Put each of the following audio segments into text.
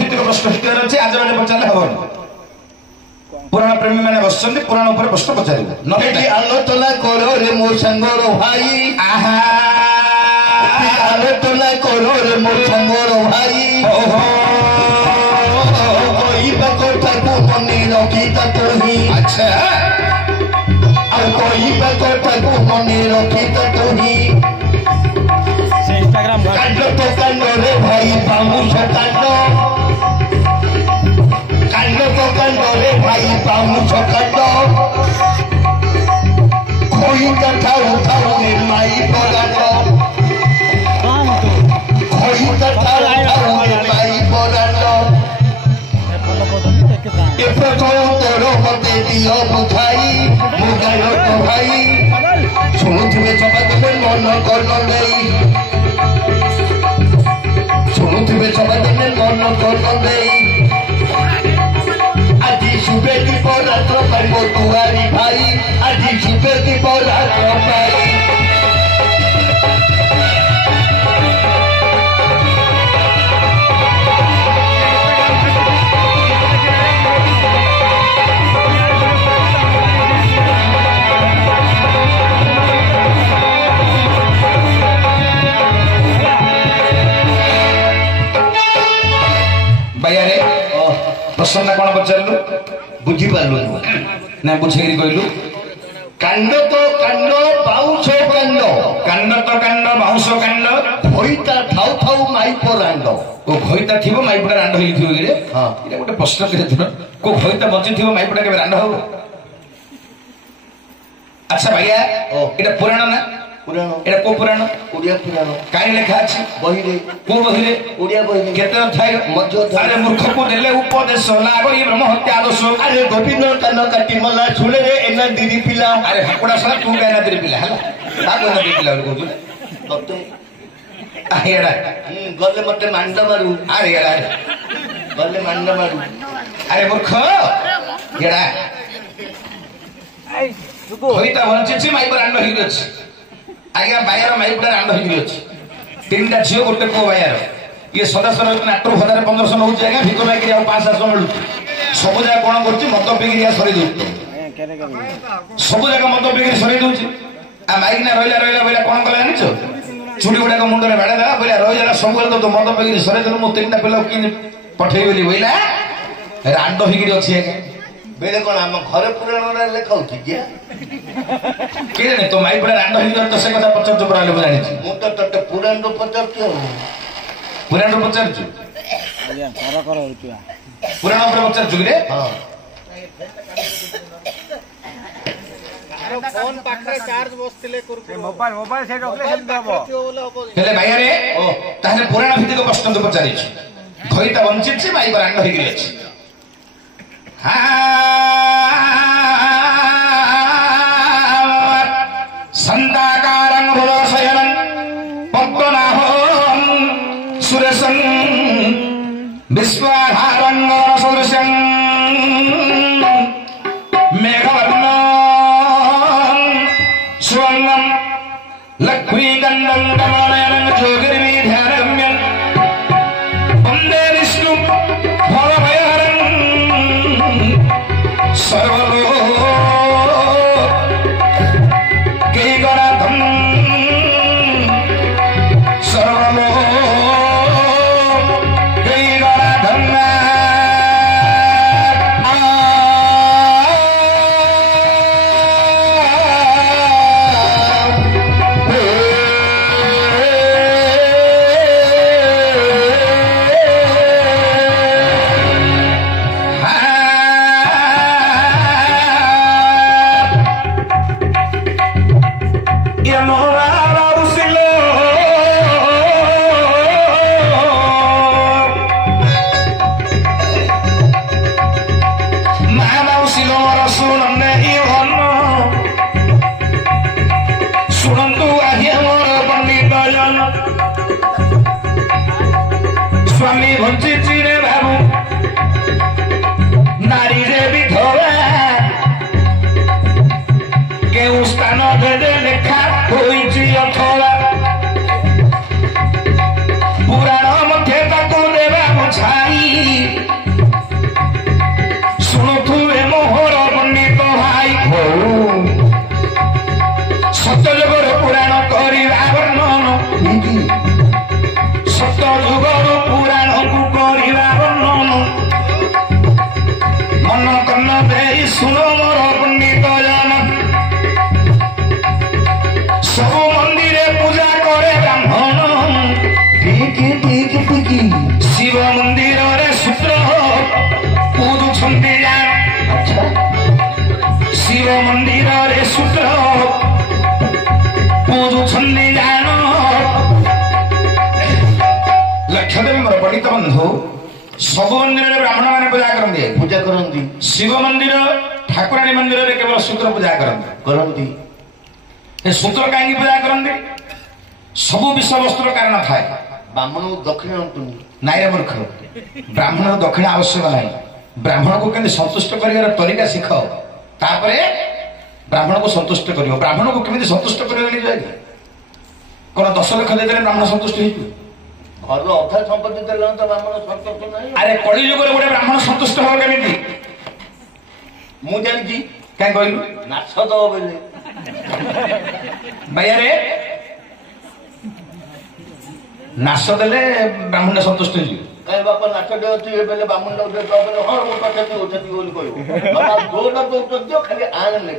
ଭିତ୍ତିକ ପ୍ରଶ୍ନ ଭିତରେ ଅଛି ଆଜ ମାନେ ପଚାରିଲେ ହବନି पुराण प्रेमी मैंने बसଛନ୍ତି पुराण ऊपर प्रश्न पचारिबो नबी आलोचना करो रे मो संगर भाई आहा आलोचना करो रे मो संगर भाई ओहो कोई बकोटा को मने रखी त तोही अच्छा और कोई बकोटा को मने रखी त तोही से इंस्टाग्राम कांडो तो कांडो रे भाई पामु कांडो कांडो तो कांडो रे भाई पामु कांडो कोई कथा उठाओ रे माई बोलानो कोई कथा उठाओ रे माई बोलानो ए प्रथम तोरो मते दियो बुझाई मुगायो तो भाई सुनुथिबे जबाद में मन करनो देई सुनुथिबे जबाद में मन करनो देई আজি সুবেদি পরাত্র পাইব দুয়ারি ভাই আজি সুবেদি পরাত্র পাই भाई प्रश्न कौन पचारू बुझी पार्लु ना बुझे कहलु कांड तो कांड बाउंश कांड कांड तो कांड बाउंश कांड भईता थाउ थाउ माई परांड को भईता थिबो माई पड़ा रांड होई थिबो रे हां इटा गोटे प्रश्न करे थिबो को भईता बंची थिबो माई पड़ा के रांड हो अच्छा भैया इटा पुराण ना पुराण एटा को पुराण ओडिया पुराण काई लेखा अछि बही रे को बही रे ओडिया बही रे केते अध्याय मध्य अध्याय अरे मूर्ख को देले उपदेश लागो ई ब्रह्म हत्या दोष अरे गोविंद कान काटी मला छुले रे एना दिरी पिला अरे हकुडा साला तू काई ना दिरी पिला हला ता को ना दिरी पिला बोल को तते आहेरा गले मते मांड मारू अरे यार गले मांड मारू अरे मूर्ख येडा होइता वंचिछि माई पर रांड होई अछि आज्ञा बायर माई पुरा रांड होई अछि तीनटा झियो गोटे को बायर ये सदस्य रहत 8,000-1500 नउ जागा भिको माई के 500 मिलु सब जगह कोन करछि मत बिगिरिया सरी दउ सब जगह मत बिगिरि सरी दउछि आ माइक ना रहला रहला बोला कोन कला जानिछो चुड़ी गुडा को मुंडरे बाडा देला बोला रह जाला सब तो मत बिगिरि सरी दउ मो तीनटा पिला कि पठेई बोली बोला रांड होई अछि आज्ञा बेले कोन हम घर पुराण रे लेखौ थी क्या के ने तो माई पड़ा रांड हिजर तो से कथा पचर तो पराले बजानी मु तो तते पुराण रो पचर क्यों पुराण रो पचर छु अलिया कर होतुआ पुराण ऊपर पचर छु रे हां फोन पाखरे चार्ज बसतिले करू मोबाइल से रखले हेल देबो हेले भाई रे ओ ताहे पुराण भित्तिक प्रश्न तो पचारि छु खइता वंचित छी माई रांड होई गेले छी संताकारं भुवशयनं पद्मनाभं सुरसं विश्वाधारं सुरसं मेघवर्णं स्वर्णं लक्ष्मीकन्दं कमलनयनं ज्योतिर्विध्यारम्यं वन्दे विष्णुं भवभयहरं सर्वलोक स्वामी वंचित रे बाबू नारी रे विधवा के स्थान भेदे लेखा होइछि अथवा पुराण मध्य ताकू देवा बुझाई मंदिर रे सूत्र पूजुछंती जान अच्छा शिव मंदिर रे सूत्र पूजुछंती जान लक्षदेवी मोर पंडित बंधु सब मंदिर में ब्राह्मण मैंने पूजा करती शिव मंदिर ठाकुराणी मंदिर में केवल सूत्र पूजा करती सूत्र कहीं पूजा करती सब विषय वस्तुर कारण थाए ब्राह्मण दक्षिण नाई मूर्ख ब्राह्मण दक्षिण आवश्यक ना ब्राह्मण को केमती संतुष्ट कर तरीका शिख तापर ब्राह्मण को संतुष्ट कर ब्राह्मण को केमती संतुष्ट कर कौन 10 लाख देते ब्राह्मण संतुष्ट हो घर अधा संपत्ति देला तो ब्राह्मण संतुष्ट नहीं अरे कली युग गोटे ब्राह्मण संतुष्ट हो केमी मु जानी क्या कहलु नाच दब बेले भैया रे नाश देले ब्राह्मण सन्तुष्ट हो कहीं बापा नाच दे बेले ब्राह्मण दे बेले हाँ वो कथी होती बोली कहू जोड़ा दौड़ खाली आन ले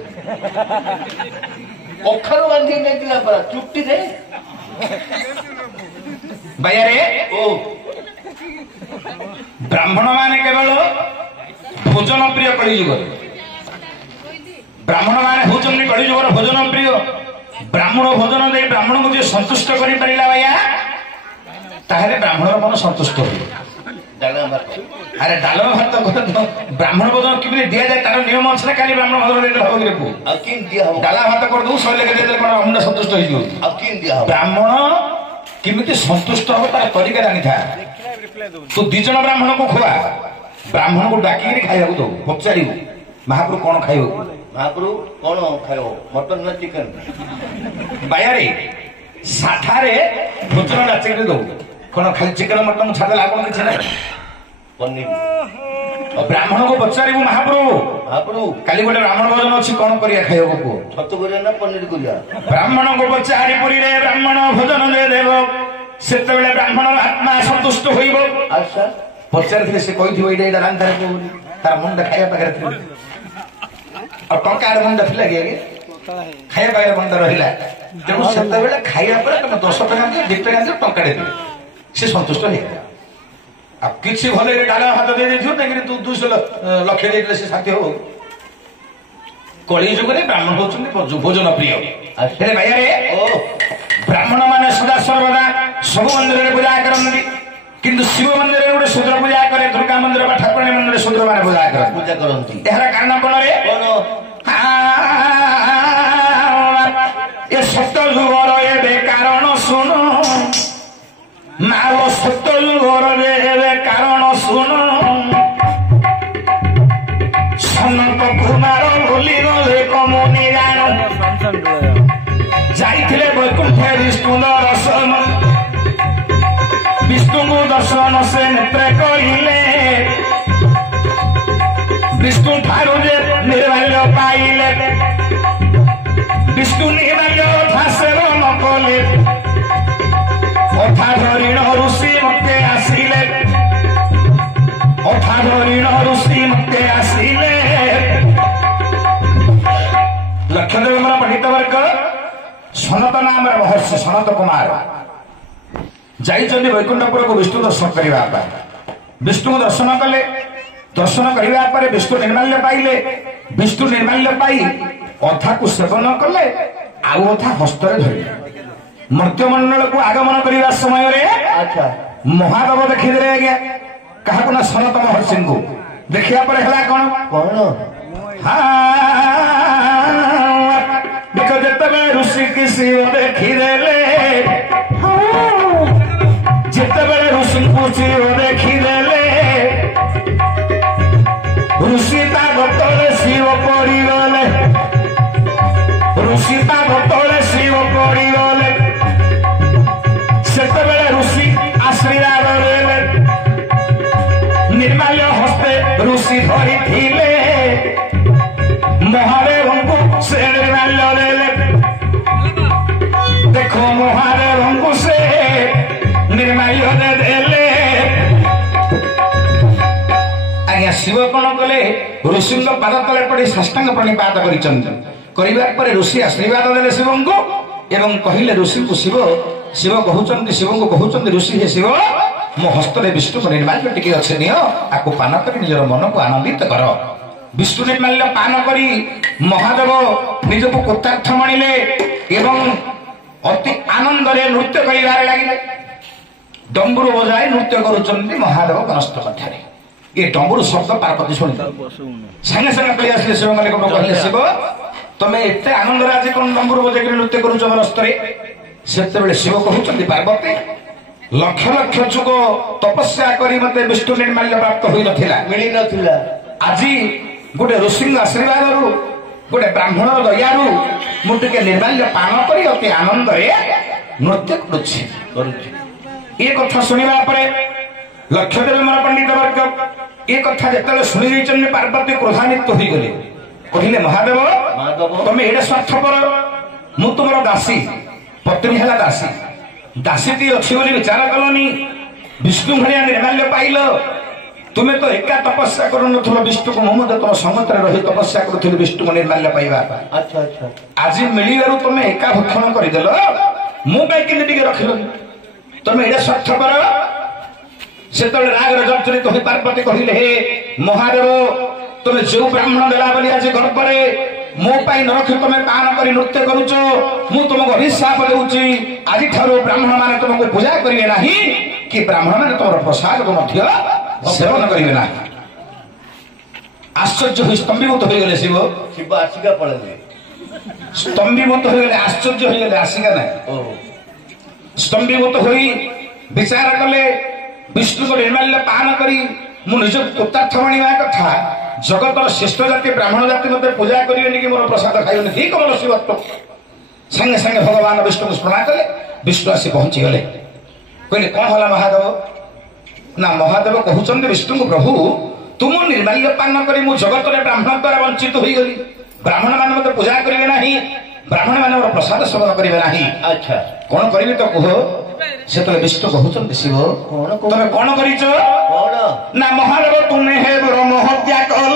कखारू बांधी नहीं पड़ा चुट्टी रे भैया रे ओ ब्राह्मण माने केवल भोजन प्रिय कली युग ब्राह्मण माने होचंदी कली युगर भोजन प्रिय ब्राह्मण भोजन दे ब्राह्मण को जे संतुष्ट करि परिला भैया ताहले ब्राह्मण मन संतुष्ट हो अरे डालमा भात ब्राह्मण भोजन किबे दिया जाए तार नियम अछि ना खाली ब्राह्मण भोजन देले हो रे को अब किन दिया हो डाला भात कर दउ सहिले के देले कोन हमने संतुष्ट होई दियो अब किन दिया हो ब्राह्मण किमिति संतुष्ट हो तार तरीका जानि था तू 2 जण ब्राह्मण को खुआ ब्राह्मण को डाकी खाइबा को दो पचारी महाप्रभु कोन खाइबो महाप्रभु कोन खाइबो मटन ना चिकन बायारे साठारे भोजन डाचे दो कोन खाली चिकन मटन छाडला आपन किछ ना पनीर ब्राह्मण को पचारिबो महाप्रभु काली गोटे ब्राह्मण भोजन अछि कोन करिया खाइबो को छतु करिया ना पनीर करिया ब्राह्मण को पचारि पुरी रे ब्राह्मण भोजन दे देबो सेते बेले ब्राह्मण आत्मा संतुष्ट होइबो अच्छा पचारि से कहिथिबो एटा रांधार को तार मन खाइबा पाखरे थियो और टंकार मन थिला के खाइबा पाखरे मन रहिला तेणु सेते बेले खाइबा पर तुम 10 टका दे 2 टका दे टंका दे से संतुष्ट हे अब किसी भले डाला हाथ दे देथियो ताकि तू 200 लक्ष देले से साथी हो कली युग रे ब्राह्मण होचुनी भोजन प्रिय हेले भैया रे ओ ब्राह्मण माने सदा सर्वदा सब मंदिर रे पूजा करନ୍ତି किंतु शिव मंदिर रे गोटे शूद्र पूजा करे दुर्गा मंदिर बा ठाकुराणी मंदिर शूद्र माने पूजा करନ୍ତି एहरा कारण कोन रे कोन ए सत्य युगर ए कारण सुनो माओ सत्य युगर रे कारण सुनो सनत कुमार बोली गले कमुनी जान जाइथिले वैकुंठ विष्णु दर्शन विष्णु दर्शन से नेत्र कइले विष्णु ठारू जे निर्माल्य पाइले विष्णु निर्माल्य भाषेर नकले अथा धरिण ऋषि मते आसिले अथा धरिण ऋषि मते आसिले लक्षदेव मोर पंडित वर्ग सनत नाम महर्षि सनत कुमार जाइछन्ति वैकुंठपुर को विष्णु दर्शन करने विष्णु दर्शन कले दर्शन करने पर विष्णु निर्माल्य पाइले विष्णु निर्माल्य पाई अधा को सेवन कले आउ अधा हस्तरे धरिले मर्त्यमंडल को आगमन करने समय रे अच्छा महादेव देखिदे आज्ञा कहा ना सनत महर्षि को देखिया पर हला कोन कोन देखो जिते ऋषि की शिव देखिदेले जिते ऋषि को शिव देखिदेले ऋषि ता गतले शिव पड़गले ऋषि ता गतले शिव पड़गले सेते ऋषि आशीर्वाद देले निर्माल्य हस्ते ऋषि धरी महादेव को से निर्माल्य देले देखो महादेव को से निर्माल्य दे देले आज्ञा शिव कौन कले ऋषि पाद तले पड़ी साष्टांग प्रणिपात कर ऋषि आशीर्वाद देले शिव को एवं कहले ऋषि को शिव शिव कहते शिव को कहते ऋषि हे शिव ମୋ ହସ୍ତରେ ବିଷ୍ଣୁ ନିର୍ମାଲ୍ୟ ଟିକେ ଅଛି, ନିଅ ଆକୁ ପାନ କରି ନିଜର ମନକୁ ଆନନ୍ଦିତ କର। ବିଷ୍ଣୁ ନିର୍ମାଲ୍ୟ ପାନ କରି ମହାଦେବ ନିଜକୁ କୃତାର୍ଥ ମଣିଲେ ଏବଂ ଅତି ଆନନ୍ଦରେ ନୃତ୍ୟ କରିବାରେ ଲାଗିଲେ। ଡମ୍ବୁରୁ ବଜାଇ ନୃତ୍ୟ କରୁଛନ୍ତି ମହାଦେବ କନସ୍ଥ ମଧ୍ୟରେ। ଏ ଡମ୍ବୁରୁ ଶବ୍ଦ ପାର୍ବତୀ ଶୁଣି ସାଙ୍ଗେ ସାଙ୍ଗେ କହି ଆସିଲେ ଶିବ ମାଲିକ କହିଲେ, ଶିବ ତମେ ଏତେ ଆନନ୍ଦରେ ଆଜି କଣ ଡମ୍ବୁରୁ ବଜାଇକି ନୃତ୍ୟ କରୁଛ ମନସ୍ତରେ? ସେତେବେଳେ ଶିବ କହୁଛନ୍ତି, ପାର୍ବତୀ ଲକ୍ଷ ଲକ୍ଷ ଯୁଗ ତପସ୍ୟା କରି ମତେ ବିଷ୍ଣୁ ନିର୍ମାଲ୍ୟ ପ୍ରାପ୍ତ ହୋଇନଥିଲା, ମିଳିନଥିଲା। ଆଜି ଗୋଟେ ଋଷିଙ୍କ ଆଶୀର୍ବାଦରୁ ଗୋଟେ ବ୍ରାହ୍ମଣର ଦୟାରୁ ମୁଁ ଟିକେ ନିର୍ମାଲ୍ୟ ପାନ କରି ଅତି ଆନନ୍ଦରେ ନୃତ୍ୟ କରୁଛି। ଏ କଥା ଶୁଣିବା ପରେ ଲକ୍ଷ୍ୟଦେବ ମୋର ପଣ୍ଡିତ ବର୍ଗ ଏ କଥା ଯେତେବେଳେ ଶୁଣି ଦେଇଛନ୍ତି ପାର୍ବତୀ କ୍ରୋଧାନ୍ୱିତ ହୋଇଗଲେ। କହିଲେ, ମହାଦେବ ତମେ ଏଡେ ସ୍ୱାର୍ଥପର, ମୁଁ ତୁମର ଦାସୀ, ପତ୍ନୀ ହେଲା ଦାସୀ, ଦାସୀଟି ଅଛି ବୋଲି ବିଚାର କଲନି, ବିଷ୍ଣୁ ଭଳିଆ ନିର୍ମାଲ୍ୟ ପାଇଲ। ତୁମେ ତ ଏକା ତପସ୍ୟା କରୁନଥିଲ ବିଷ୍ଣୁକୁ, ମୁଁ ମଧ୍ୟ ତମ ସମ୍ମତରେ ରହି ତପସ୍ୟା କରୁଥିଲି ବିଷ୍ଣୁକୁ ନିର୍ମାଲ୍ୟ ପାଇବା। ଆଜି ମିଳିବାରୁ ତମେ ଏକା ଭକ୍ଷଣ କରିଦେଲ, ମୁଁ ପାଇଁ କେମିତି ଟିକେ ରଖିଲନି? ତମେ ଏଡେ ସ୍ୱାର୍ଥପର। ସେତେବେଳେ ରାଗରେ ଜର୍ଜରିତ ହୋଇ ପାର୍ବତୀ କହିଲେ, ହେ ମହାଦେବ ତମେ ଯୋଉ ବ୍ରାହ୍ମଣ ଦେଲା ବୋଲି ଆଜି ଗର୍ବରେ ମୋ ପାଇଁ ନ ରଖି ତମେ ପାନ କରି ନୃତ୍ୟ କରୁଛ, ମୁଁ ତୁମକୁ ଅଭିଶାପ ଦେଉଛି, ଆଜିଠାରୁ ବ୍ରାହ୍ମଣ ମାନେ ତୁମକୁ ପୂଜା କରିବେ ନାହିଁ କି ବ୍ରାହ୍ମଣ ମାନେ ତମର ପ୍ରସାଦକୁ ମଧ୍ୟ ସେବନ କରିବେ ନାହିଁ। ଆଶ୍ଚର୍ଯ୍ୟ ହୋଇ ସ୍ତମ୍ଭୀଭୂତ ହୋଇଗଲେ ଶିବ। ଶିବ ଆସିକା ପଳେଇଲେ, ସ୍ତମ୍ଭୀଭୂତ ହୋଇଗଲେ, ଆଶ୍ଚର୍ଯ୍ୟ ହୋଇଗଲେ, ଆସିକା ନାହିଁ। ସ୍ତମ୍ଭୀଭୂତ ହୋଇ ବିଚାର କଲେ, ବିଷ୍ଣୁଙ୍କୁ ନିର୍ମାଲ୍ୟ ପାନ କରି ମୁଁ ନିଜକୁ କୃତାର୍ଥ ମଣିବା କଥା, ଜଗତର ଶ୍ରେଷ୍ଠ ଜାତି ବ୍ରାହ୍ମଣ ଜାତି ମତେ ପୂଜା କରିବେନି କି ମୋର ପ୍ରସାଦ ଖାଇବେନି, କି କମଲ ଶିବତ୍ଵ। ସାଙ୍ଗେ ସାଙ୍ଗେ ଭଗବାନ ବିଷ୍ଣୁଙ୍କୁ ସ୍ମରଣ କଲେ, ବିଷ୍ଣୁ ଆସି ପହଞ୍ଚିଗଲେ। କହିଲେ, କଣ ହେଲା ମହାଦେବ? ନା ମହାଦେବ କହୁଛନ୍ତି ବିଷ୍ଣୁଙ୍କୁ, ପ୍ରଭୁ ତୁମ ନିର୍ମାଲ୍ୟ ପାନ କରି ମୁଁ ଜଗତରେ ବ୍ରାହ୍ମଣ ଦ୍ୱାରା ବଞ୍ଚିତ ହୋଇଗଲି, ବ୍ରାହ୍ମଣ ମାନେ ମତେ ପୂଜା କରିବେ ନାହିଁ, ବ୍ରାହ୍ମଣ ମାନେ ମୋର ପ୍ରସାଦ ସେବନ କରିବେ ନାହିଁ। ଆଚ୍ଛା କଣ କରିବି ତ କୁହ? ସେତେବେଳେ ବିଷ୍ଣୁ କହୁଛନ୍ତି, ଶିବ ତମେ କଣ କରିଛ? କଣ? ନା ମହାଦେବ ତୁମେ ହେ ବ୍ରହ୍ମ ହତ୍ୟା କଲ।